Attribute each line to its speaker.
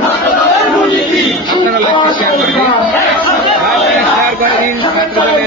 Speaker 1: ¡Vamos a
Speaker 2: ver, Luigi! ¡Vamos a ver, Luigi! ¡Vamos